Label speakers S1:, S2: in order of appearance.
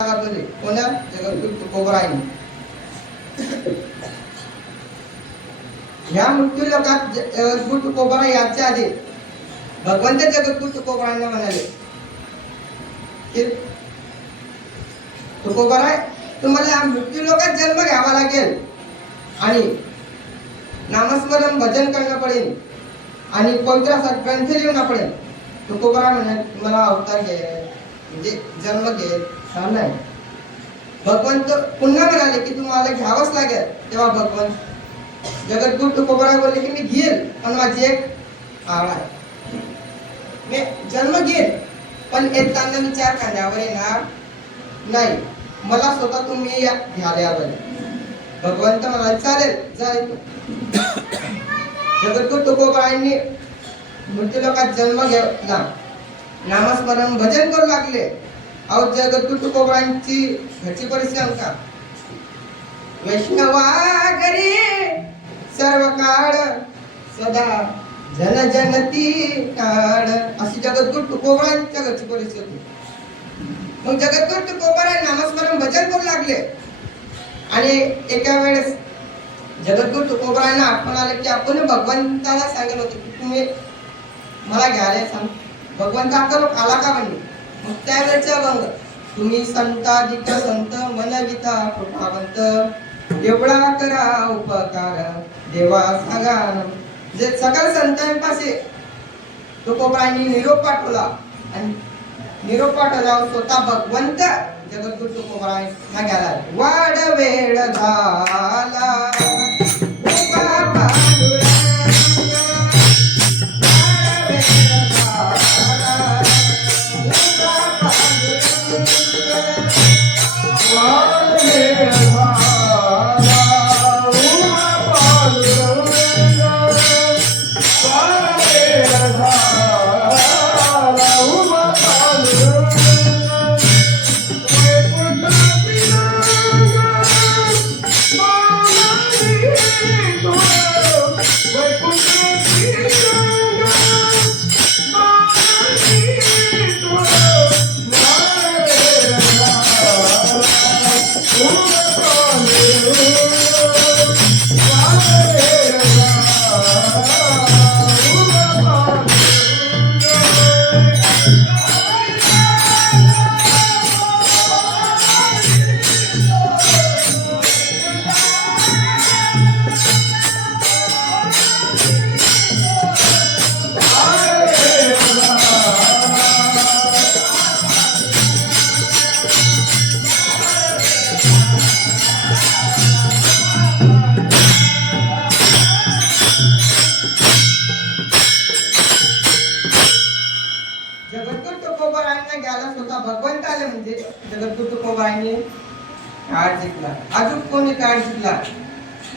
S1: लागले कोण्या जगद्गुरु तुकोबरायांनी ह्या मृत्यू लोकात ज- जगद्गुरु आधी भगवंत जगद्गुरु तुकोबरायांना म्हणाले की तुकोबराय तुम्हाला या मृत्यूलोकात जन्म घ्यावा लागेल आणि नामस्मरण भजन करणं पडेल आणि पवित्र ग्रंथ लिहणं पडेल तुकोबरा म्हणाले तुम्हाला अवतार घ्यायला म्हणजे जन्म घेत नाही. भगवंत पुन्हा म्हणाले की तुम्हाला घ्यावंच लागेल. तेव्हा भगवंत जगद्गुरु तुकोबरा बोलले की मी घेईल पण माझी एक आळ आहे. मी जन्म घेईल पण येताना मी चार खांद्यावर येणार नाही. मला स्वतः तुम्ही या- घ्यायला भगवंत म्हणाले चालेल जा इथून." जगद्गुरु तुकोबरायांनी मृत्यू लोकात जन्म घेतला. नामस्मरण भजन करू लागले. अहो जगद्गुरु तुकोबरायांची घरची परिस्थिती अंका वैष्णवागरी सर्व काळ सदा जन जनती काळ. अशी जगद्गुरु तुकोबरायांच्या घरची परिस्थिती होती. मग जगद्गुरु तुकोबराय नामस्मरण भजन करू लागले. आणि एका वेळेस जगद्गुरु तुकोबरांना आठवण आलं की आपण भगवंताला सांगितलं होतं की तुम्ही मला घ्यायला सांग. भगवंत आता लोक आला का म्हणजे मग त्यावेळेचा अभंग तुम्ही संताधिक संत मनविता कृपावंत एवढा करा उपकार देवा सांगा. जे सकाळ संतांपासे तो तुकोबरायांनी निरोप पाठवला आणि निरोप पाठवला स्वतः भगवंत जगद्गुरु तुकोबराय सांगायला वाड वेळ झाला. Thank you. कारण स्वतः भगवंत आले म्हणजे जगद्गुरु तुकोबारायांनी कार्ड जिंकला. अजून कोणी कार्ड जिंकला?